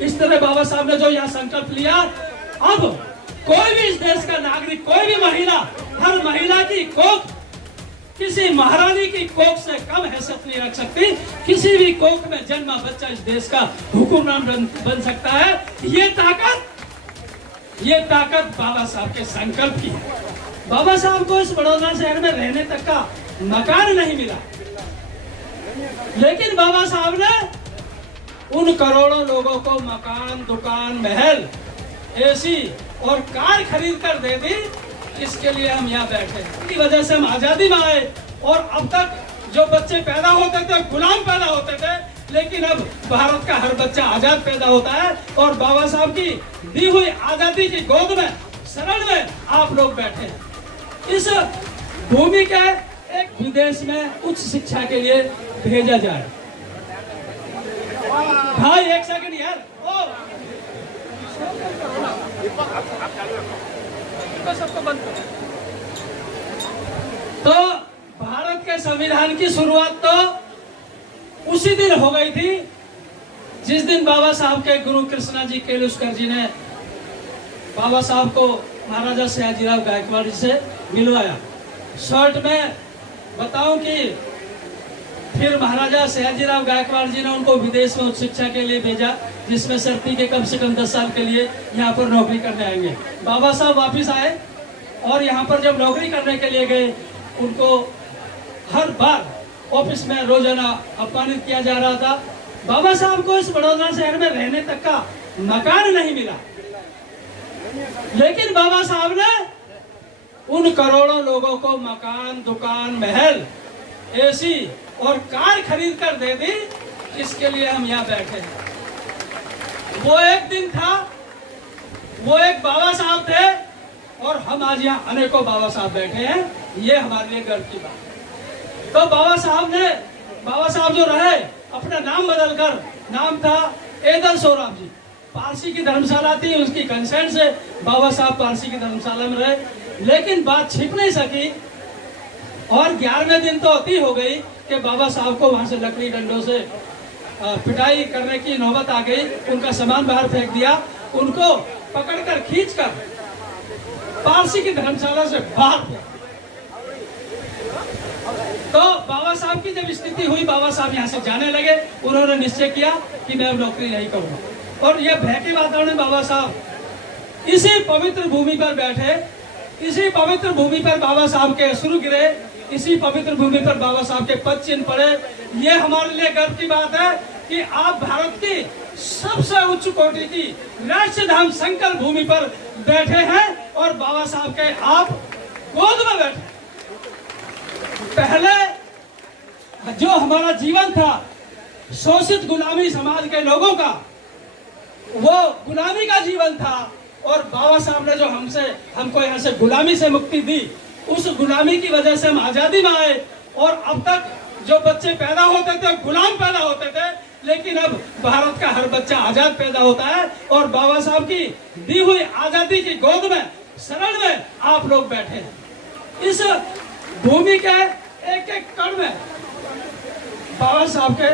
इस तरह बाबा साहब ने जो यहाँ संकल्प लिया, अब कोई भी इस देश का नागरिक, कोई भी महिला, हर महिला की कोख किसी महारानी की कोख से कम हैसियत नहीं रख सकती। किसी भी कोख में जन्मा बच्चा इस देश का हुक्मरान बन सकता है। ये ताकत बाबा साहब के संकल्प की है। बाबा साहब को इस बड़ौदा शहर में रहने तक का मकान नहीं मिला, लेकिन बाबा साहब ने उन करोड़ों लोगों को मकान, दुकान, महल, एसी और कार खरीद कर दे दी। इसके लिए हम यहाँ बैठे, इसकी वजह से हम आजादी में आए। और अब तक जो बच्चे पैदा होते थे गुलाम पैदा होते थे, लेकिन अब भारत का हर बच्चा आजाद पैदा होता है। और बाबा साहब की दी हुई आजादी की गोद में, शरण में आप लोग बैठे हैं। इस भूमि के एक विदेश में उच्च शिक्षा के लिए भेजा जाए। भाई एक सेकंड यार, सबको बंद करो। तो भारत के संविधान की शुरुआत तो उसी दिन हो गई थी जिस दिन बाबा साहब के गुरु कृष्णा जी केलुस्कर जी ने बाबा साहब को महाराजा सयाजीराव गायकवाड़ जी से मिलवाया। शॉर्ट में बताऊं कि फिर महाराजा सयाजीराव गायकवाड़ जी ने उनको विदेश में उच्च शिक्षा के लिए भेजा, जिसमें शर्ती के कम से कम 10 साल के लिए यहाँ पर नौकरी करने आएंगे। बाबा साहब वापिस आए और यहाँ पर जब नौकरी करने के लिए गए, उनको हर बार ऑफिस में रोजाना अपमानित किया जा रहा था। बाबा साहब को इस बड़ौदा शहर में रहने तक का मकान नहीं मिला, लेकिन बाबा साहब ने उन करोड़ों लोगों को मकान, दुकान, महल, एसी और कार खरीद कर दे दी। इसके लिए हम यहाँ बैठे हैं। वो एक दिन था, वो एक बाबा साहब थे, और हम आज यहाँ अनेकों बाबा साहब बैठे हैं। ये हमारे लिए गर्व की बात है। तो बाबा साहब जो रहे, अपना नाम बदलकर, नाम था एदल सोराम जी। पारसी की धर्मशाला थी, उसकी कंसेंट से बाबा साहब पारसी की धर्मशाला में रहे, लेकिन बात छिप नहीं सकी। और 11वें दिन तो अति हो गई कि बाबा साहब को वहां से लकड़ी डंडों से पिटाई करने की नौबत आ गई। उनका सामान बाहर फेंक दिया, उनको पकड़कर खींचकर पारसी की धर्मशाला से बाहर फेंक। तो बाबा साहब की जब स्थिति हुई, बाबा साहब यहाँ से जाने लगे। उन्होंने निश्चय किया कि मैं अब नौकरी नहीं करूंगा। और ये भय के वातावरण में बाबा साहब इसी पवित्र भूमि पर बैठे, इसी पवित्र भूमि पर बाबा साहब के अश्रु गिरे, इसी पवित्र भूमि पर बाबा साहब के पद चिन्ह पड़े। ये हमारे लिए गर्व की बात है कि आप भारत की सबसे उच्च कोटि की राष्ट्रीय धाम संकल्प भूमि पर बैठे हैं और बाबा साहब के आप गोद में बैठे। पहले जो हमारा जीवन था शोषित गुलामी समाज के लोगों का, वो गुलामी का जीवन था। और बाबा साहब ने जो हमको यहाँ से गुलामी से मुक्ति दी, उस गुलामी की वजह से हम आजादी में आए। और अब तक जो बच्चे पैदा होते थे गुलाम पैदा होते थे, लेकिन अब भारत का हर बच्चा आजाद पैदा होता है। और बाबा साहब की दी हुई आजादी की गोद में, शरण में आप लोग बैठे हैं। इस भूमि के एक एक कण में बाबा साहब के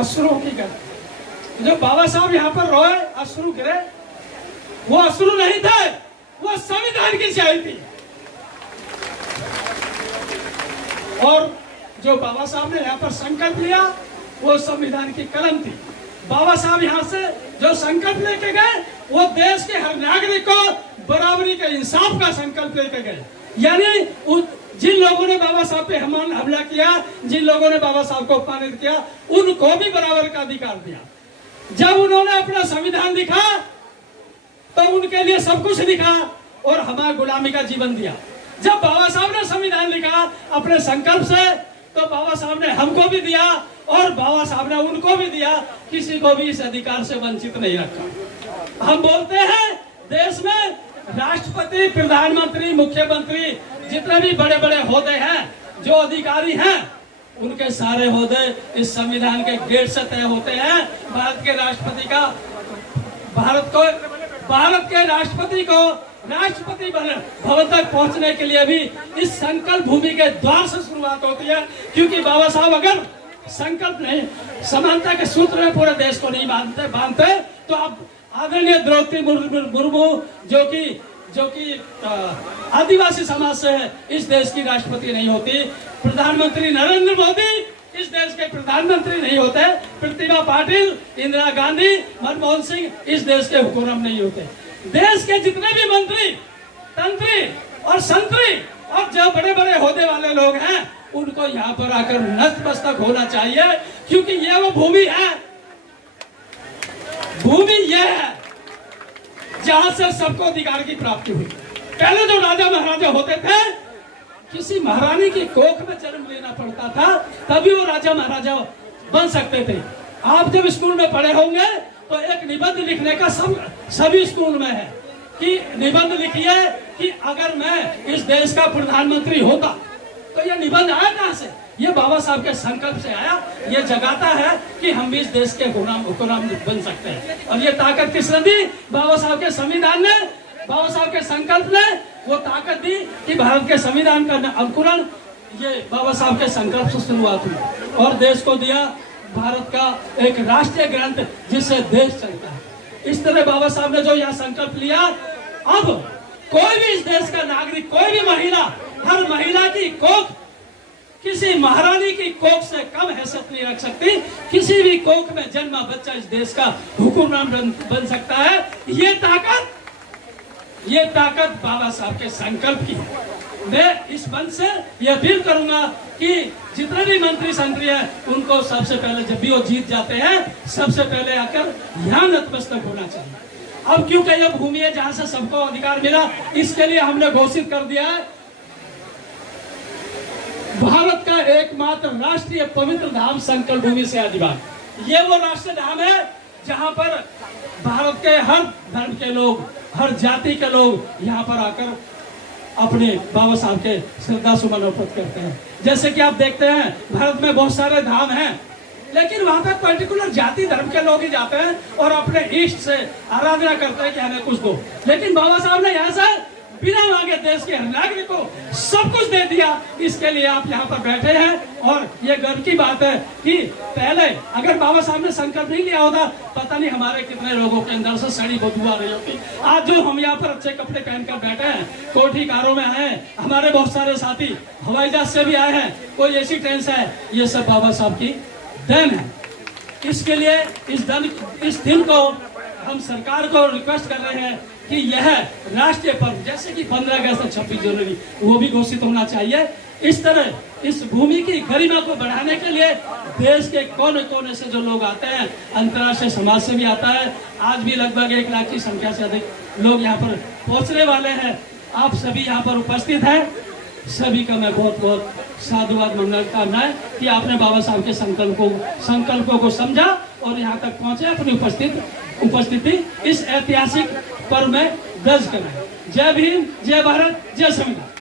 अश्रुओं की गंध। जो बाबा साहब यहाँ पर रोए, अश्रु गिरे, वो अश्रु नहीं थे, वो संविधान की स्याही थी। और जो बाबा साहब ने यहाँ पर संकल्प लिया, वो संविधान की कलम थी। बाबा साहब यहाँ से जो संकल्प लेके गए, वो देश के हर नागरिक को बराबरी के इंसाफ का संकल्प लेके गए। यानी जिन लोगों ने बाबा साहब पे हमला किया, जिन लोगों ने बाबा साहब को अपमानित किया, उनको भी बराबर का अधिकार दिया। जब उन्होंने अपना संविधान लिखा तो उनके लिए सब कुछ लिखा और हमारा गुलामी का जीवन दिया। जब बाबा साहब ने संविधान लिखा अपने संकल्प से, तो बाबा साहब ने हमको भी दिया और बाबा साहब ने उनको भी दिया। किसी को भी इस अधिकार से वंचित नहीं रखा। हम बोलते हैं देश में राष्ट्रपति, प्रधानमंत्री, मुख्यमंत्री, जितने भी बड़े बड़े ओहदे हैं, जो अधिकारी हैं, उनके सारे ओहदे इस संविधान के गेट से तय होते हैं। भारत के राष्ट्रपति को राष्ट्रपति भवन तक पहुंचने के लिए भी इस संकल्प भूमि के द्वार से शुरुआत होती है। क्योंकि बाबा साहब अगर संकल्प नहीं, समानता के सूत्र में पूरे देश को नहीं बांधते तो अब आदरणीय द्रौपदी मुर्मू जो कि आदिवासी समाज से है, इस देश की राष्ट्रपति नहीं होती। प्रधानमंत्री नरेंद्र मोदी इस देश के प्रधानमंत्री नहीं होते। प्रतिभा पाटिल, इंदिरा गांधी, मनमोहन सिंह इस देश के हुक्मरान नहीं होते। देश के जितने भी मंत्री, तंत्री और संतरी और जो बड़े बड़े ओहदे वाले लोग हैं, उनको यहाँ पर आकर नतमस्तक होना चाहिए, क्योंकि ये वो भूमि है, भूमि ये है जहां से सबको अधिकार की प्राप्ति हुई। पहले जो राजा महाराजा होते थे, किसी महारानी की कोख में जन्म लेना पड़ता था, तभी वो राजा महाराजा बन सकते थे। आप जब स्कूल में पढ़े होंगे तो एक निबंध लिखने का सभी स्कूल में है कि निबंध लिखिए कि अगर मैं इस देश का प्रधानमंत्री होता, तो ये निबंध आया कहां से? ये बाबा साहब के संकल्प से आया। ये जगाता है कि हम भी इस देश के हुक्मरान बन सकते हैं। और ये ताकत किसने दी? बाबा साहब के संविधान ने, बाबा साहब के संकल्प ने वो ताकत दी कि भारत के संविधान का अंकुरण ये बाबा साहब के संकल्प से शुरुआत हुई और देश को दिया भारत का एक राष्ट्रीय ग्रंथ जिससे देश चलता है। इस तरह बाबा साहब ने जो यह संकल्प लिया, अब कोई भी इस देश का नागरिक, कोई भी महिला, हर महिला की कोख किसी महारानी की कोख से कम हैसियत नहीं रख सकती। किसी भी कोख में जन्मा बच्चा इस देश का हुक्मरान बन सकता है। ये ताकत बाबा साहब के संकल्प की है। मैं इस मंच से यह अपील करूंगा कि जितने भी मंत्री संतरी हैं, उनको सबसे पहले जब भी वो जीत जाते हैं, सबसे पहले आकर यहाँ नतमस्तक होना चाहिए। अब क्योंकि यह भूमि है जहां से सबको अधिकार मिला, इसके लिए हमने घोषित कर दिया है भारत का एकमात्र राष्ट्रीय पवित्र धाम संकल्प भूमि से आदिवासी। ये वो राष्ट्रीय धाम है जहां पर भारत के हर धर्म के लोग, हर जाति के लोग यहाँ पर आकर अपने बाबा साहब के श्रद्धा सुमन अर्पित करते हैं। जैसे कि आप देखते हैं भारत में बहुत सारे धाम हैं, लेकिन वहां पर पर्टिकुलर जाति धर्म के लोग ही जाते हैं और अपने इष्ट से आराधना करते हैं कि हमें कुछ दो। लेकिन बाबा साहब ने यहाँ से बिना मांगे देश के हर नागरिक को सब कुछ दे दिया। इसके लिए आप यहाँ पर बैठे हैं और ये गर्व की बात है कि पहले अगर बाबा साहब ने संकल्प नहीं लिया होता, पता नहीं हमारे कितने लोगों के अंदर से सड़ी बदबू आ रही होती। आज जो हम यहाँ पर अच्छे कपड़े पहनकर बैठे हैं, कोठी कारों में आए हैं, हमारे बहुत सारे साथी हवाई जहाज से भी आए हैं, कोई ऐसी ट्रेन से है, ये सब बाबा साहब की देन है। इसके लिए इस दिन को हम सरकार को रिक्वेस्ट कर रहे हैं कि यह राष्ट्रीय पर्व जैसे कि 15 अगस्त और 26 जनवरी वो भी घोषित होना चाहिए। इस तरह इस भूमि की गरिमा को बढ़ाने के लिए देश के कोने कोने से जो लोग आते हैं, अंतर्राष्ट्रीय समाज से भी आता है। आज भी लगभग 1 लाख की संख्या से अधिक लोग यहाँ पर पहुँचने वाले हैं। आप सभी यहाँ पर उपस्थित हैं, सभी का मैं बहुत बहुत साधुवाद मंगल कामनाएं कि आपने बाबा साहब के संकल्पों को समझा और यहाँ तक पहुँचे, अपनी उपस्थिति इस ऐतिहासिक पर्व में दर्ज कराएं। जय भीम, जय भारत, जय संविधान।